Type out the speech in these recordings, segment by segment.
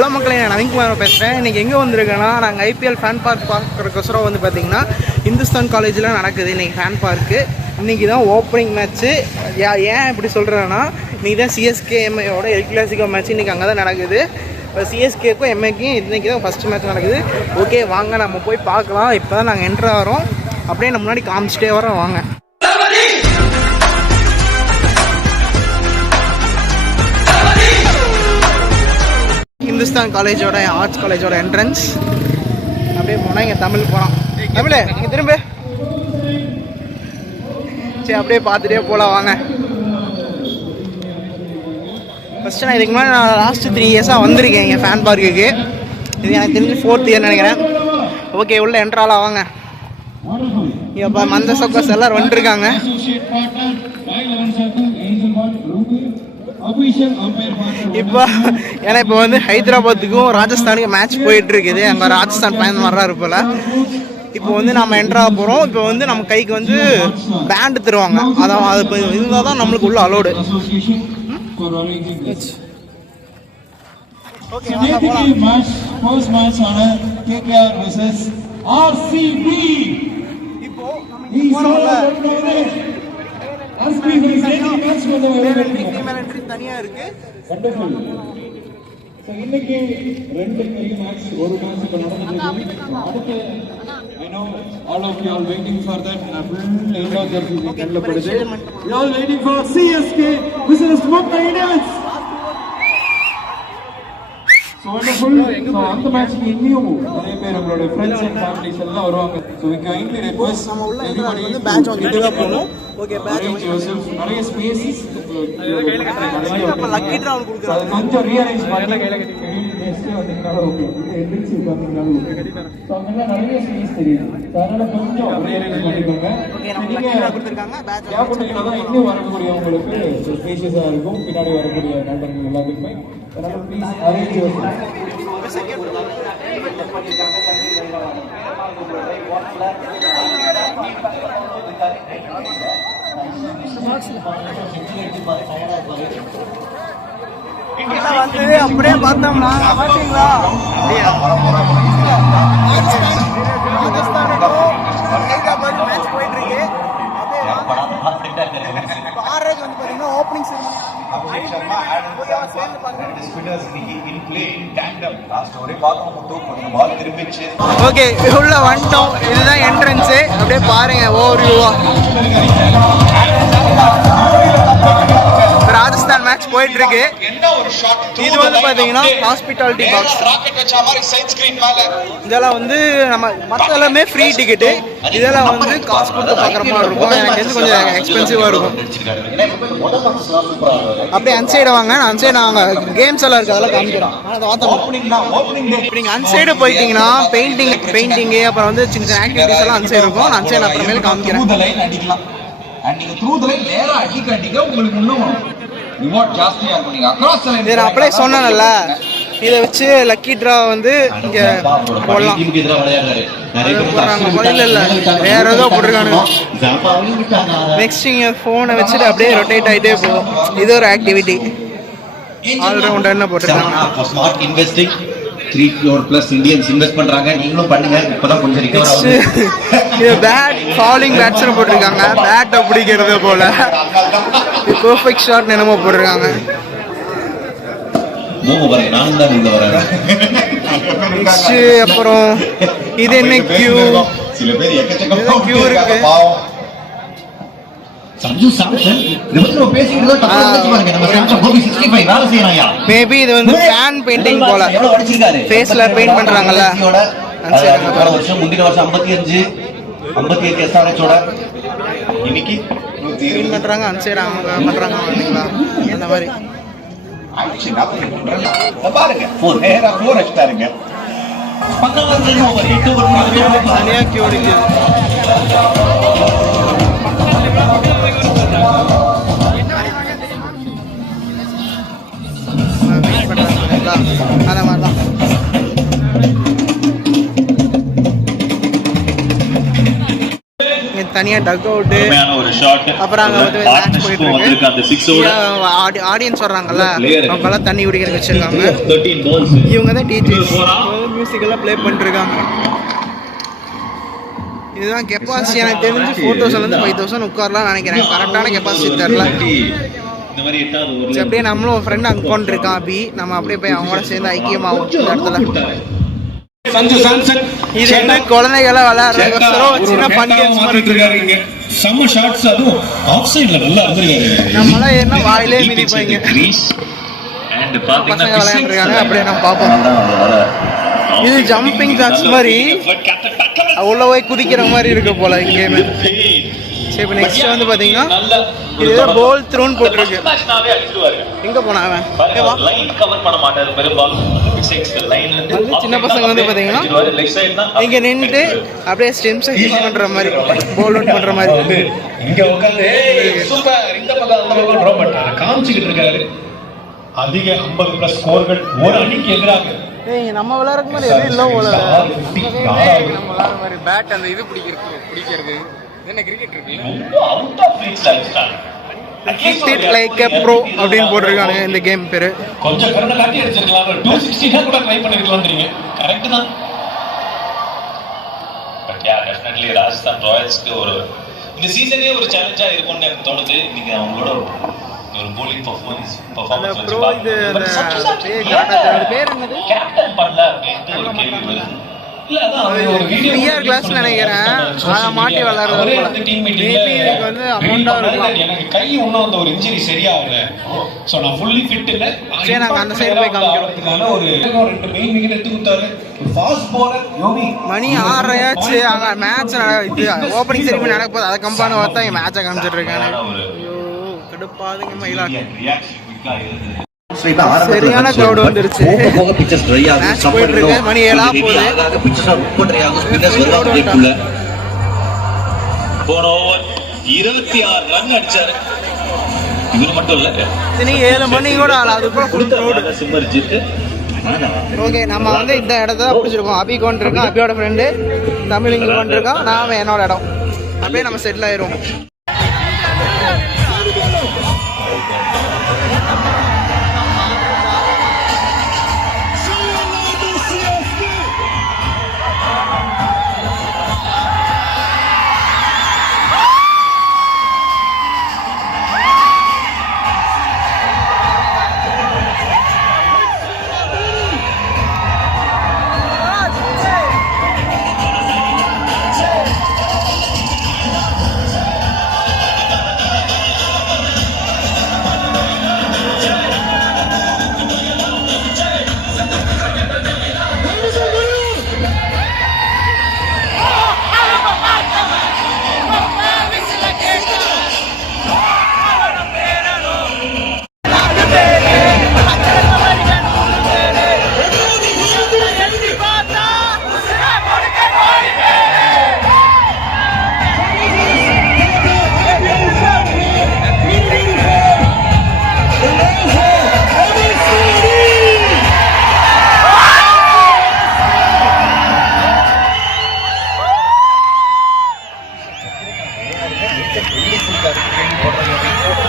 Hello மக்களே, நான் நவீன்குமார் பேசுகிறேன். இன்றைக்கி எங்கே வந்திருக்கேன்னா, நாங்கள் ஐபிஎல் ஃபேன் பார்க் பார்க்குறக்கோசரம் வந்து பார்த்திங்கன்னா இந்துஸ்தான் காலேஜில் நடக்குது இன்றைக்கி ஃபேன் பார்க்கு. இன்றைக்கி தான் ஓப்பனிங் மேட்ச்சு. ஏன் இப்படி சொல்கிறேன்னா, இன்றைக்கி தான் சிஎஸ்கே எம்ஐயோட எல் கிளாசிக்கோ மேட்ச் இன்றைக்கி அங்கே தான் நடக்குது. இப்போ சிஎஸ்கேக்கும் எம்ஐக்கும் இன்றைக்கி தான் ஃபஸ்ட்டு மேட்ச் நடக்குது. ஓகே, வாங்க நம்ம போய் பார்க்கலாம். இப்போ தான் நாங்கள் என்ட்ரு ஆகிறோம். அப்படியே நம்ம முன்னாடி காமிச்சிட்டே வரோம், வாங்க. இந்துஸ்தான் காலேஜோட ஆர்ட்ஸ் காலேஜோட என்ட்ரன்ஸ். அப்படியே போனால் இங்கே தமிழ் போகலாம். தமிழ் இங்கே திரும்ப சரி, அப்படியே பார்த்துட்டே போகலாம், வாங்க. ஃபஸ்ட்டு நான் இதுக்கு முன்னாடி லாஸ்ட்டு 3 இயர்ஸாக வந்திருக்கேன் இங்கே ஃபேன் பார்க்குக்கு. இது எனக்கு தெரிஞ்சு 4th இயர் நினைக்கிறேன். ஓகே, உள்ள என்ட்ராலாம் வாங்க. இப்போ மந்த சோக்கர்ஸ் எல்லோரும் வந்துருக்காங்க. இப்போ ஏன்னா இப்போ வந்து ஹைதராபாத்துக்கும் ராஜஸ்தானுக்கும் மேட்ச் போயிட்டு இருக்குது. அங்கே ராஜஸ்தான் பயன் வர்றாரு போல. இப்போ வந்து நம்ம என்ட்ரா போகிறோம். இப்போ வந்து நம்ம கைக்கு வந்து பேண்டு தருவாங்க. அதான் அது இப்போ இருந்தால் தான் நம்மளுக்கு உள்ள அலோடு. ஓகே, தனியா இருக்கு. இன்னைக்கு 2 பெரிய மேட்ச், ஒரு மேட்ச் இப்ப நடந்துட்டு. I know all of you are waiting for that. Full yellow jersey கல்லப்படுது. We all waiting for CSK versus Mumbai Indians. So wonderful. So அந்த மேட்ச்க்கு இன்னியும் நிறைய பேர் நம்மளோட friends and families எல்லாம் வருவாங்க. So we kindly request நம்ம உள்ள வந்து பேட்ச் வாங்கிட்டு தான் போறோம். ஓகே, பேட்ச் நிறைய ஸ்பேसेस அப்ப லக்கி டிரா கொடுக்குறாங்க. அது கொஞ்சம் ரீஅரேஞ்ச் பண்ணி கையில கட்டி நெக்ஸ்ட் வந்தீங்கனால ஓகே. எந்திரிச்சு உட்கார்ந்தீங்கனால ஓகே. சோ அங்க நிறைய ஸ்பேஸ் தெரியுது. அதனால கொஞ்சம் ரீஅரேஞ்ச் பண்ணிக்கோங்க. ஓகே, நம்ம லக்கி டிரா கொடுத்திருக்காங்க. பேட்ச் கேப்டன்ல தான் இன்னும் வரக்கூடியவங்களுக்கு ஸ்பேஷியஸா இருக்கும். பின்னாடி வரக்கூடிய நண்பர்கள் எல்லாத்துக்குமே. அதனால ப்ளீஸ் அரேஞ்ச் யுவர் வந்து அப்படியே பார்த்தோம்னா பார்த்தீங்களா, ராஜஸ்தானுக்கும் ஹைதராபாத் மேட்ச் போயிட்டு இருக்கு. ஆர்எஸ் வந்து பார்த்தீங்கன்னா ஓப்பனிங் ஓகே, உள்ள வந்துட்டோம். இதுதான் என்ட்ரன்ஸு. அப்படியே பாருங்க ஓவர்வியூவா. ராஜஸ்தான் மேட்ச் போயிட்டு இருக்கு. இது வந்து பாத்தீங்கன்னா ஹாஸ்பிட்டாலிட்டி பாக்ஸ். இதெல்லாம் வந்து நம்ம மற்ற எல்லாமே ஃப்ரீ டிக்கெட்டு. இதெல்லாம் வந்து காசு கொடுத்து பார்க்குற மாதிரி இருக்கும். எனக்கு வந்து கொஞ்சம் எக்ஸ்பென்சிவாக இருக்கும். அப்படியே அன்சைடு வாங்க. நான் அன்சைடு நாங்கள் கேம்ஸ் எல்லாம் இருக்குது, அதெல்லாம் காமிக்கிறோம். நீங்கள் அன்சைடு போயிட்டீங்கன்னா பெயிண்டிங்கு அப்புறம் வந்து சின்ன சின்ன ஆக்டிவிட்டிஸ் எல்லாம் அன்சைடு இருக்கும். நான் அன்சைடு அப்புறமேல காமிக்கிறேன். அப்படியே சொன்னேன்ல, இதை வச்சு லக்கி டிரா வந்து இங்க போடலாம். இல்ல வேற ஏதோ போட்டிருக்கானுங்க. நெக்ஸ்ட் இங்க போனை வச்சுட்டு அப்படியே ரொட்டேட் ஆகிட்டே போகும். இது ஒரு ஆக்டிவிட்டி. ஆல்ரவுண்டர்னு போட்டிருக்காங்க. 3 crore plus Indians invest பண்றாங்க. நீங்களும் பண்ணுங்க. இப்பதான் கொஞ்சம் ரிகவர் ஆகுது. இது பேட் ஃபாலிங் பேட்ஸ்னு போட்டிருக்காங்க. பேட்டை பிடிக்கிறது போல பெர்ஃபெக்ட் ஷாட் என்னமோ போட்டிருக்காங்க. நானும் தான் உள்ள வரேன். அப்புறம் இது என்ன கியூ? சில பேர் எக்கச்சக்கமா கியூ இருக்கு. மேபி இது வந்து ஃபேன் பெயிண்டிங் போல. ஃபேஸ்ல பெயிண்ட் பண்றாங்கல்ல. முந்தின வருஷம் 55 எஸ்ஆர்எச்சோட இன்னைக்கு பெயிண்ட் பண்றாங்க. அன்சைடு அவங்க பண்றாங்க பாத்தீங்களா, அந்த மாதிரி பாருங்க. 4 எக்ஸ்ட்ராங்க. தனியா கியூ இருக்கு. அந்த மாதிரி தான். தனியாக டக் அவுட்டு, ஒரு ஷாட், அப்புறம் அங்கே வந்து மேட்ச் போயிட்டு இருக்கு. அந்த 6 ஆடியன்ஸ் வர்றாங்கல்ல, அவங்கெல்லாம் தண்ணி குடிக்கிறதுக்கு வச்சிருக்காங்க. 13 balls. இவங்க தான் டிஜேஸ், மியூசிக் எல்லாம் ப்ளே பண்ணிருக்காங்க. இதுதான் கெப்பாசிட்டி. எனக்கு தெரிஞ்சு 4000 5000 உட்காரலாம் நினைக்கிறேன். கரெக்டான கெப்பாசிட்டி தெரியல. இந்த மாதிரி 8வது ஓவர்ல அப்படியே நம்மளும் ஒரு ஃப்ரெண்ட் அங்கே கொண்டிருக்கான் அபி, நம்ம அப்படியே போய் அவங்களோட சேர்ந்து ஐக்கியமாகும் இந்த இடத்துல. சஞ்சு சாம்சன் இது என்ன குழந்தைகளாம் விளையாடுறதுக்கோசரம் சின்ன ஃபன் கேம்ஸ் பண்ணிட்டு இருக்காங்க. செம்ம ஷாட்ஸ், அதுவும் ஆஃப் சைடுல நல்லா இருந்திருக்காரு. நம்மளாம் என்ன வாயிலே மிதிப்பாங்க. பசங்க விளையாண்டுருக்காங்க, அப்படியே நம்ம பார்ப்போம். இது ஜம்பிங் ஜாக்ஸ் மாதிரி உள்ள போய் குதிக்கிற மாதிரி இருக்கு போல கேமு. சரி, இப்போ நெக்ஸ்ட் வந்து பார்த்தீங்கன்னா இது பால் த்ரோன் போட்டிருக்கு. எங்கே போனா அவன்? சின்ன பசங்க வந்து பார்த்தீங்கன்னா இங்கே நின்றுட்டு அப்படியே ஸ்டெம்ஸை யூஸ் பண்ணுற மாதிரி, பால் அவுட் பண்ணுற மாதிரி இங்க உட்காந்து சூப்பர் இந்த பக்கம் அந்த பக்கம் ரோபோட் காமிச்சிட்டு இருக்காரு. அதிக 50+ ஸ்கோர்கள் ஒரு அணிக்கு எதிராக. நம்ம விளையாடுற மாதிரி எதுவும் இல்லை போல. நம்ம விளையாடுற மாதிரி பேட் அந்த இது பிடிக்கிறது என்ன கிரிக்கெட் இருக்கு லைக் a pro அப்படின்னு போட்டிருக்காங்க இந்த கேம் பேரு. கொஞ்சம் கரண்ட காட்டி அடிச்சிருக்கலாம். 260 கூட ட்ரை பண்ணிருக்கலாம்ன்றீங்க. கரெக்ட் தான். பட் யா டெஃபினெட்லி ராஜஸ்தான் ராயல்ஸ்க்கு ஒரு இந்த சீசனே ஒரு சேலஞ்சா இருக்கும்னு எனக்கு தோணுது. இன்னைக்கு அவங்களோட ஒரு bowling performance ப்ரோ இது பேர் என்னது? கேப்டன் பண்ணல அப்படின்ட்டு ஒரு கேள்வி வருது. இல்ல அதான் ஒரு வீடியோ பிஆர் கிளாஸ் நினைக்கிறேன். அத மாட்டி விளையாடுறது போல. மேபி இதுக்கு வந்து அமௌண்டா இருக்கும். எனக்கு கை இன்னும் அந்த ஒரு இன்ஜரி சரியாகல. சோ நான் ஃபுல்லி ஃபிட் இல்ல. சரி, நாங்க அந்த சைடு போய் காமிக்கிறோம். ஒரு ரெண்டு மெயின் விக்கெட் எடுத்து கொடுத்தாரு. ஃபாஸ்ட் bowler யோமி மணி 6 ஆச்சு. அங்க மேட்ச் இது ஓபனிங் செரிமனி நடக்க போகுது. அத கம்பான பார்த்தா இங்க மேட்சை காமிச்சிட்டு இருக்காங்க. ஐயோ கடுப்பாதுங்க மயிலா. சரியான கிரவுட் வந்துருச்சு. மேட்ச் போயிட்டு இருக்கு. மணி 7 போகுது. போன ஓவர் 26 ரன் அடிச்சாரு. இவரு மட்டும் இல்ல, இன்னைக்கு 7 மணி கூட ஆள அதுக்குள்ள ஃபுல் கிரவுட். சிம்மர்ஜித். ஓகே, நம்ம வந்து இந்த இடத்த பிடிச்சிருக்கோம். அபி கொண்டிருக்கான், அபியோட ஃப்ரெண்டு தமிழ் இங்க கொண்டிருக்கான், நாம என்னோட இடம். அப்படியே நம்ம செட்டில் ஆயிரும்.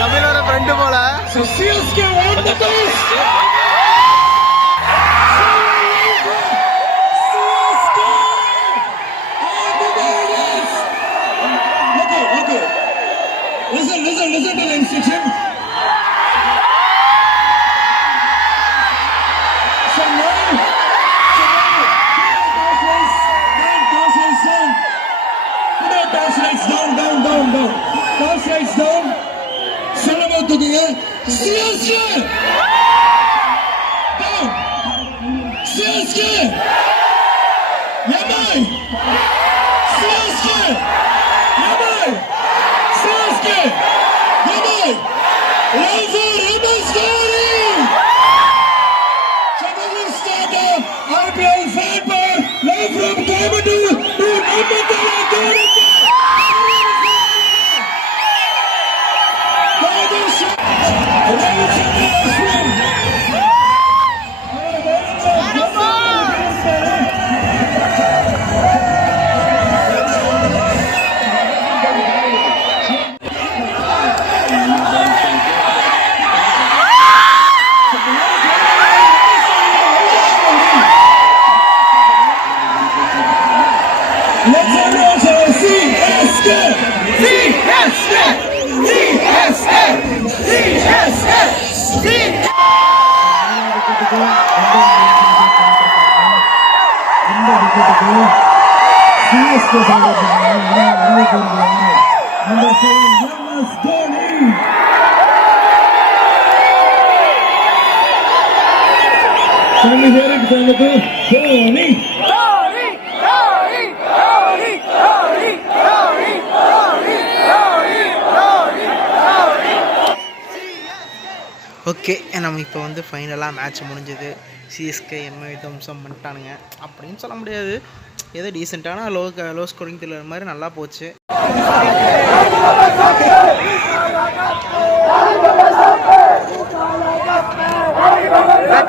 தமிழோட ஃப்ரெண்டு போல. Listen to the instruction. So now, toss lights down. Toss lights down. Son about to the CSK. Down. CSK. Yamai. CSK. Yamai. CSK. Yamai. Rafa Ramaswamy. Chennai starter. IPL fan power. Live from Coimbatore to Namandalam. இந்த விக்கெட்டுக்கு CSK number 7 MS Dhoni. Can you hear it, Sanadu? Dhoni! Okay, நம்ம இப்போ வந்து ஃபைனலாக match முடிஞ்சது. CSK Mi தம்சம் பண்ணிட்டானுங்க அப்படின்னு சொல்ல முடியாது, ஏதோ டீசெண்டான லோ ஸ்கோரிங் த்ரில்லர் மாதிரி நல்லா போச்சு.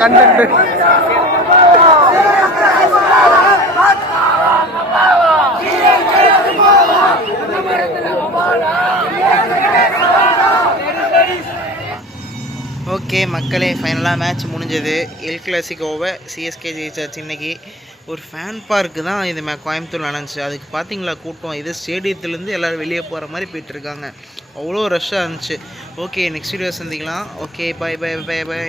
கண்டென்ட் ஓகே மக்களே, ஃபைனலாக மேட்ச் முடிஞ்சது. எல் கிளாசிக்கோவை சிஎஸ்கே ஜெயிச்சாச்சு. இன்றைக்கி ஒரு ஃபேன் பார்க்கு தான் இது கோயம்புத்தூர் நடந்துச்சு. அதுக்கு பார்த்தீங்களா கூட்டம், இது ஸ்டேடியத்துலேருந்து எல்லோரும் வெளியே போகிற மாதிரி போயிட்டுருக்காங்க. அவ்வளோ ரஷ்ஷாக இருந்துச்சு. ஓகே, நெக்ஸ்ட் வீடியோ சந்திக்கலாம். Okay, bye bye bye by.